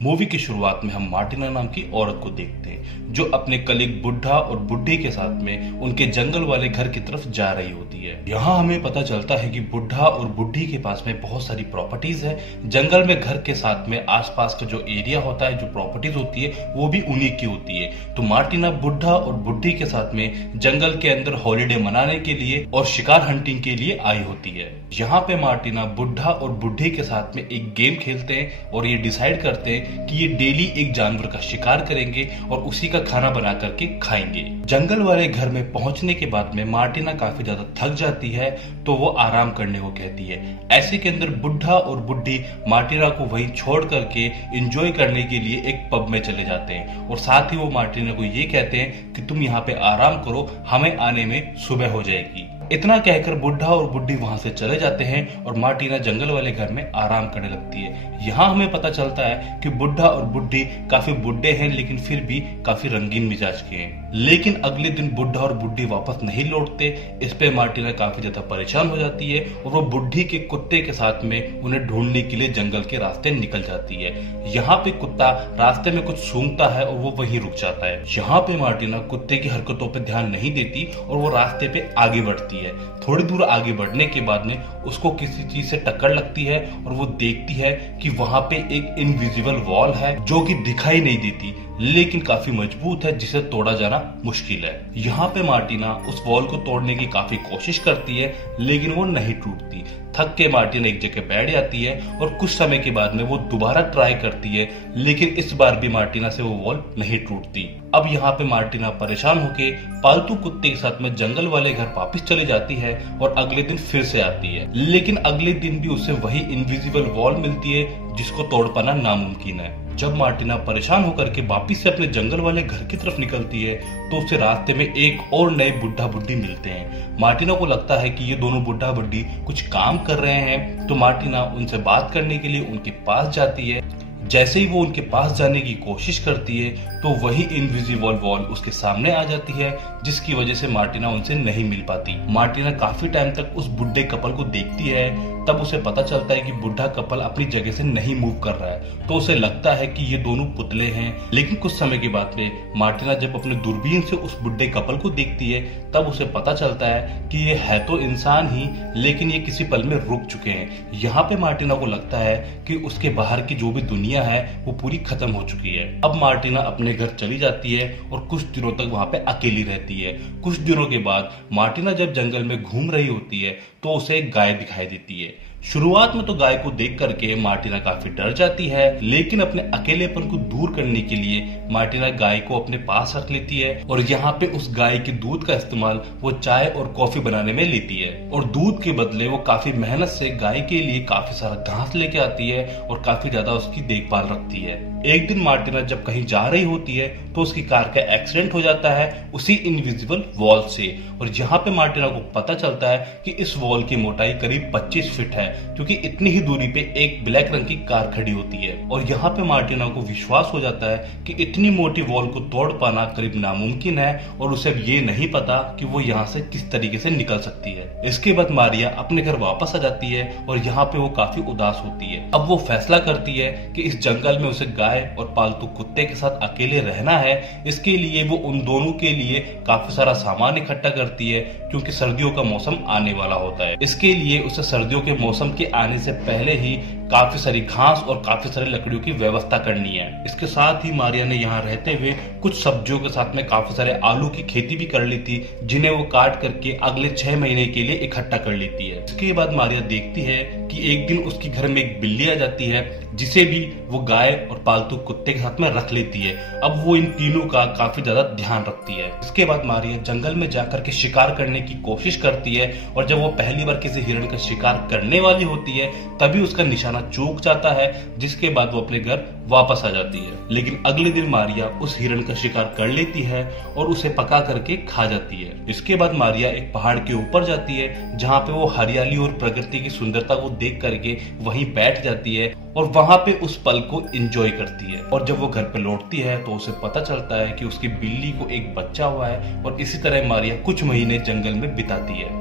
Movie की शुरुआत में हम मार्टिना नाम की औरत को देखते हैं जो अपने कलीग बुढ़ा और बुढ़ी के साथ में उनके जंगल वाले घर की तरफ जा रही होती है। यहाँ हमें पता चलता है कि बुढ़ा और बुढ़ी के पास में बहुत सारी प्रॉपर्टीज है। जंगल में घर के साथ में आसपास का जो एरिया होता है, जो प्रॉपर्टीज होती है, वो भी उन्हीं की होती है। तो मार्टिना बुढ़ा और बुढ़ी के साथ में जंगल के अंदर हॉलीडे मनाने के लिए और शिकार हंटिंग के लिए आई होती है। यहाँ पे मार्टिना बुढ़ा और बुढ़ी के साथ में एक गेम खेलते हैं और ये डिसाइड करते हैं कि ये डेली एक जानवर का शिकार करेंगे और उसी का खाना बना करके खाएंगे। जंगल वाले घर में पहुंचने के बाद में मार्टिना काफी ज्यादा थक जाती है, तो वो आराम करने को कहती है। ऐसे के अंदर बुढ़ा और बुढ़ी मार्टिना को वहीं छोड़ करके एंजॉय करने के लिए एक पब में चले जाते हैं और साथ ही वो मार्टिना को ये कहते हैं कि तुम यहाँ पे आराम करो, हमें आने में सुबह हो जाएगी। इतना कहकर बुढ़ा और बुढ़ी वहां से चले जाते हैं और मार्टिना जंगल वाले घर में आराम करने लगती है। यहाँ हमें पता चलता है कि बुढ़ा और बुढ़ी काफी बुढ़े हैं, लेकिन फिर भी काफी रंगीन मिजाज के हैं। लेकिन अगले दिन बुढ़ा और बुढ़ी वापस नहीं लौटते। इस पे मार्टिना काफी ज्यादा परेशान हो जाती है और वो बुढ़ी के कुत्ते के साथ में उन्हें ढूंढने के लिए जंगल के रास्ते निकल जाती है। यहाँ पे कुत्ता रास्ते में कुछ सूंघता है और वो वहीं रुक जाता है। यहाँ पे मार्टिना कुत्ते की हरकतों पर ध्यान नहीं देती और वो रास्ते पे आगे बढ़ती है। थोड़ी दूर आगे बढ़ने के बाद में उसको किसी चीज से टक्कर लगती है और वो देखती है कि वहां पे एक इनविजिबल वॉल है जो कि दिखाई नहीं देती, लेकिन काफी मजबूत है, जिसे तोड़ा जाना मुश्किल है। यहाँ पे मार्टिना उस वॉल को तोड़ने की काफी कोशिश करती है, लेकिन वो नहीं टूटती। थक के मार्टिना एक जगह बैठ जाती है और कुछ समय के बाद में वो दोबारा ट्राई करती है, लेकिन इस बार भी मार्टिना से वो वॉल नहीं टूटती। अब यहाँ पे मार्टिना परेशान होके पालतू कुत्ते के साथ में जंगल वाले घर वापस चले जाती है और अगले दिन फिर से आती है, लेकिन अगले दिन भी उसे वही इनविजिबल वॉल मिलती है जिसको तोड़ पाना नामुमकिन है। जब मार्टिना परेशान होकर के वापिस से अपने जंगल वाले घर की तरफ निकलती है तो उसे रास्ते में एक और नए बुढ़ा बुढ़ी मिलते हैं। मार्टिना को लगता है कि ये दोनों बुढ़ा बुढ़ी कुछ काम कर रहे हैं, तो मार्टिना उनसे बात करने के लिए उनके पास जाती है। जैसे ही वो उनके पास जाने की कोशिश करती है तो वही इनविजिबल वॉल उसके सामने आ जाती है, जिसकी वजह से मार्टिना उनसे नहीं मिल पाती। मार्टिना काफी टाइम तक उस बुढ़े कपल को देखती है, तब उसे पता चलता है कि बुढ़ा कपल अपनी जगह से नहीं मूव कर रहा है, तो उसे लगता है कि ये दोनों पुतले हैं। लेकिन कुछ समय के बाद में मार्टिना जब अपने दूरबीन से उस बुढ़े कपल को देखती है, तब उसे पता चलता है कि ये है तो इंसान ही, लेकिन ये किसी पल में रुक चुके हैं। यहाँ पे मार्टिना को लगता है कि उसके बाहर की जो भी दुनिया है वो पूरी खत्म हो चुकी है। अब मार्टिना अपने घर चली जाती है और कुछ दिनों तक वहां पे अकेली रहती है। कुछ दिनों के बाद मार्टिना जब जंगल में घूम रही होती है तो उसे एक गाय दिखाई देती है। शुरुआत में तो गाय को देख करके मार्टिना काफी डर जाती है, लेकिन अपने अकेलेपन को दूर करने के लिए मार्टिना गाय को अपने पास रख लेती है और यहाँ पे उस गाय के दूध का इस्तेमाल वो चाय और कॉफी बनाने में लेती है। और दूध के बदले वो काफी मेहनत से गाय के लिए काफी सारा घास लेके आती है और काफी ज्यादा उसकी देखभाल रखती है। एक दिन मार्टिना जब कहीं जा रही होती है तो उसकी कार का एक्सीडेंट हो जाता है उसी इनविजिबल वॉल से, और यहाँ पे मार्टिना को पता चलता है कि इस वॉल की मोटाई करीब 25 फीट है, क्योंकि इतनी ही दूरी पे एक ब्लैक रंग की कार खड़ी होती है। और यहाँ पे मार्टिना को विश्वास हो जाता है कि इतनी मोटी वॉल को तोड़ पाना करीब नामुमकिन है, और उसे अब ये नहीं पता कि वो यहाँ से किस तरीके से निकल सकती है। इसके बाद मारिया अपने घर वापस आ जाती है और यहाँ पे वो काफी उदास होती है। अब वो फैसला करती है कि इस जंगल में उसे गाय और पालतू कुत्ते के साथ अकेले रहना है। इसके लिए वो उन दोनों के लिए काफी सारा सामान इकट्ठा करती है, क्योंकि सर्दियों का मौसम आने वाला होता है। इसके लिए उसे सर्दियों के मौसम के आने से पहले ही काफी सारी घास और काफी सारी लकड़ियों की व्यवस्था करनी है। इसके साथ ही मारिया ने यहाँ रहते हुए कुछ सब्जियों के साथ में काफी सारे आलू की खेती भी कर ली थी, जिन्हें वो काट करके अगले 6 महीने के लिए इकट्ठा कर लेती है। इसके बाद मारिया देखती है कि एक दिन उसके घर में एक बिल्ली आ जाती है, जिसे भी वो गाय और पालतू कुत्ते के साथ में रख लेती है। अब वो इन तीनों का काफी ज्यादा ध्यान रखती है। इसके बाद मारिया जंगल में जाकर के शिकार करने की कोशिश करती है, और जब वो पहली बार किसी हिरण का शिकार करने वाली होती है तभी उसका निशाना चूक जाता है, जिसके बाद वो अपने घर वापस आ जाती है। लेकिन अगले दिन मारिया उस हिरण का शिकार कर लेती है और उसे पका करके खा जाती है। इसके बाद मारिया एक पहाड़ के ऊपर जाती है, जहाँ पे वो हरियाली और प्रकृति की सुंदरता को देख करके वहीं बैठ जाती है और वहां पे उस पल को एंजॉय करती है। और जब वो घर पे लौटती है तो उसे पता चलता है कि उसकी बिल्ली को एक बच्चा हुआ है, और इसी तरह मारिया कुछ महीने जंगल में बिताती है।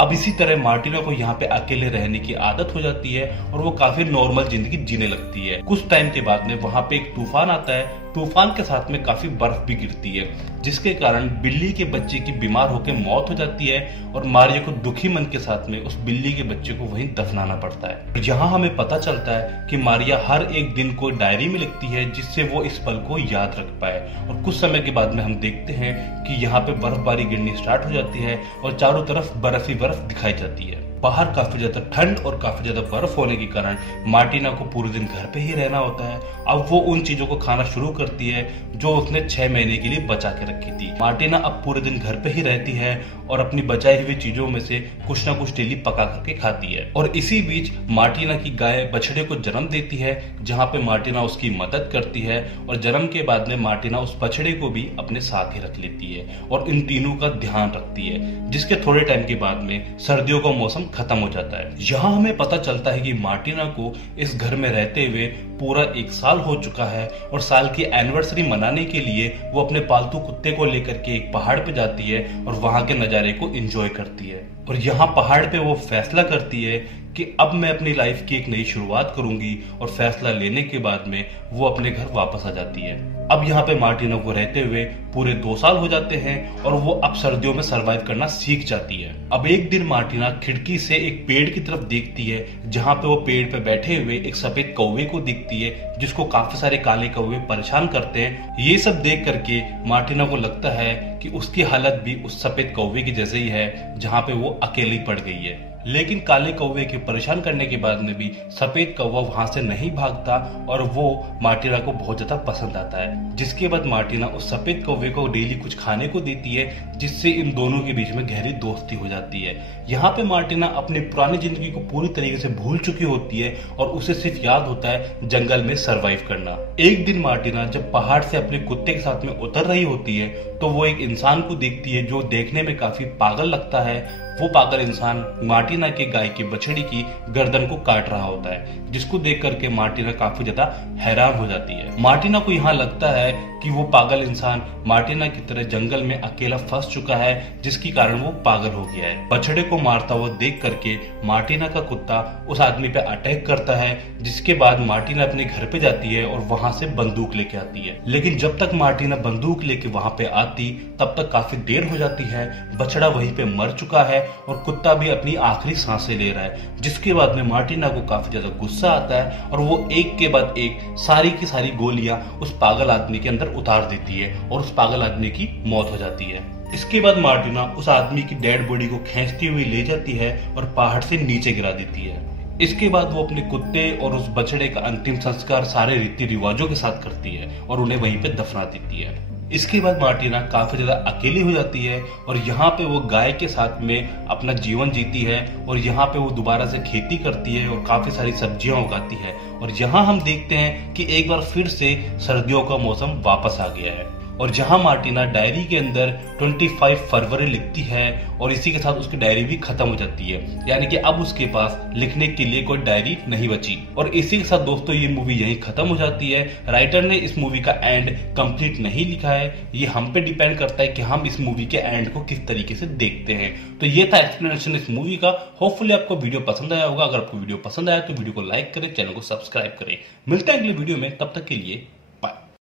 अब इसी तरह मार्टिना को यहाँ पे अकेले रहने की आदत हो जाती है और वो काफी नॉर्मल जिंदगी जीने लगती है। कुछ टाइम के बाद में वहां पे एक तूफान आता है। तूफान के साथ में काफी बर्फ भी गिरती है, जिसके कारण बिल्ली के बच्चे की बीमार होकर मौत हो जाती है और मारिया को दुखी मन के साथ में उस बिल्ली के बच्चे को वहीं दफनाना पड़ता है। यहाँ हमें पता चलता है कि मारिया हर एक दिन को डायरी में लिखती है, जिससे वो इस पल को याद रख पाए। और कुछ समय के बाद में हम देखते हैं कि यहाँ पे बर्फबारी गिरनी स्टार्ट हो जाती है और चारों तरफ बर्फ ही बर्फ दिखाई जाती है। बाहर काफी ज्यादा ठंड और काफी ज्यादा बर्फ होने के कारण मार्टिना को पूरे दिन घर पे ही रहना होता है। अब वो उन चीजों को खाना शुरू करती है जो उसने 6 महीने के लिए बचा के रखी थी। मार्टिना अब पूरे दिन घर पे ही रहती है और अपनी बचाई हुई चीजों में से कुछ ना कुछ डेली पका करके खाती है। और इसी बीच मार्टिना की गाय बछड़े को जन्म देती है, जहाँ पे मार्टिना उसकी मदद करती है और जन्म के बाद में मार्टिना उस बछड़े को भी अपने साथ ही रख लेती है और इन तीनों का ध्यान रखती है। जिसके थोड़े टाइम के बाद में सर्दियों का मौसम खत्म हो जाता है। यहाँ हमें पता चलता है कि मार्टिना को इस घर में रहते हुए पूरा 1 साल हो चुका है और साल की एनिवर्सरी मनाने के लिए वो अपने पालतू कुत्ते को लेकर के एक पहाड़ पे जाती है और वहां के नजारे को एंजॉय करती है। और यहाँ पहाड़ पे वो फैसला करती है कि अब मैं अपनी लाइफ की एक नई शुरुआत करूंगी और फैसला लेने के बाद में वो अपने घर वापस आ जाती है। अब यहाँ पे मार्टिना को रहते हुए पूरे 2 साल हो जाते हैं और वो अब सर्दियों में सरवाइव करना सीख जाती है। अब एक दिन मार्टिना खिड़की से एक पेड़ की तरफ देखती है, जहाँ पे वो पेड़ पे बैठे हुए एक सफेद कौवे को दिखती है, जिसको काफी सारे काले कौवे परेशान करते हैं। ये सब देख करके मार्टिना को लगता है कि उसकी हालत भी उस सफेद कौवे की जैसे ही है, जहाँ पे वो अकेली पड़ गई है। लेकिन काले कौवे के परेशान करने के बाद में भी सफेद कौवा वहां से नहीं भागता और वो मार्टिना को बहुत ज्यादा पसंद आता है। जिसके बाद मार्टिना उस सफेद कौवे को डेली कुछ खाने को देती है, जिससे इन दोनों के बीच में गहरी दोस्ती हो जाती है। यहाँ पे मार्टिना अपनी पुरानी जिंदगी को पूरी तरीके से भूल चुकी होती है और उसे सिर्फ याद होता है जंगल में सरवाइव करना। एक दिन मार्टिना जब पहाड़ से अपने कुत्ते के साथ में उतर रही होती है तो वो एक इंसान को देखती है जो देखने में काफी पागल लगता है। वो पागल इंसान मार्टिना के गाय की बछड़ी की गर्दन को काट रहा होता है, जिसको देख करके मार्टिना काफी ज्यादा हैरान हो जाती है। मार्टिना को यहाँ लगता है कि वो पागल इंसान मार्टिना की तरह जंगल में अकेला फंस चुका है, जिसके कारण वो पागल हो गया है। बछड़े को मारता हुआ देख करके मार्टिना का कुत्ता उस आदमी पे अटैक करता है, जिसके बाद मार्टिना अपने घर पे जाती है और वहां से बंदूक लेके आती है। लेकिन जब तक मार्टिना बंदूक लेके वहां पे आती तब तक काफी देर हो जाती है। बछड़ा वहीं पे मर चुका है और कुत्ता भी अपनी आखिरी सांसें ले रहा है। जिसके बाद में मार्टिना को काफी ज्यादा गुस्सा आता है और वो एक के बाद एक सारी की सारी गोलियां उस पागल आदमी के अंदर उतार देती है और उस पागल आदमी की मौत हो जाती है। इसके बाद मार्टिना उस आदमी की डेड बॉडी को खींचती हुई ले जाती है और पहाड़ से नीचे गिरा देती है। इसके बाद वो अपने कुत्ते और उस बछड़े का अंतिम संस्कार सारे रीति रिवाजों के साथ करती है और उन्हें वहीं पे दफना देती है। इसके बाद मार्टिना काफी ज्यादा अकेली हो जाती है और यहाँ पे वो गाय के साथ में अपना जीवन जीती है और यहाँ पे वो दोबारा से खेती करती है और काफी सारी सब्जियां उगाती है। और यहाँ हम देखते हैं कि एक बार फिर से सर्दियों का मौसम वापस आ गया है और जहां मार्टिना डायरी के अंदर 25 फरवरी लिखती है और इसी के साथ उसकी डायरी भी खत्म हो जाती है, यानी कि अब उसके पास लिखने के लिए कोई डायरी नहीं बची। और इसी के साथ दोस्तों ये मूवी यहीं खत्म हो जाती है। राइटर ने इस मूवी का एंड कंप्लीट नहीं लिखा है, ये हम पे डिपेंड करता है कि हम इस मूवी के एंड को किस तरीके से देखते हैं। तो ये था एक्सप्लेनेशन इस मूवी का। होपफुली आपको वीडियो पसंद आया होगा। अगर आपको वीडियो पसंद आया तो वीडियो को लाइक करें, चैनल को सब्सक्राइब करें। मिलते हैं अगले वीडियो में, तब तक के लिए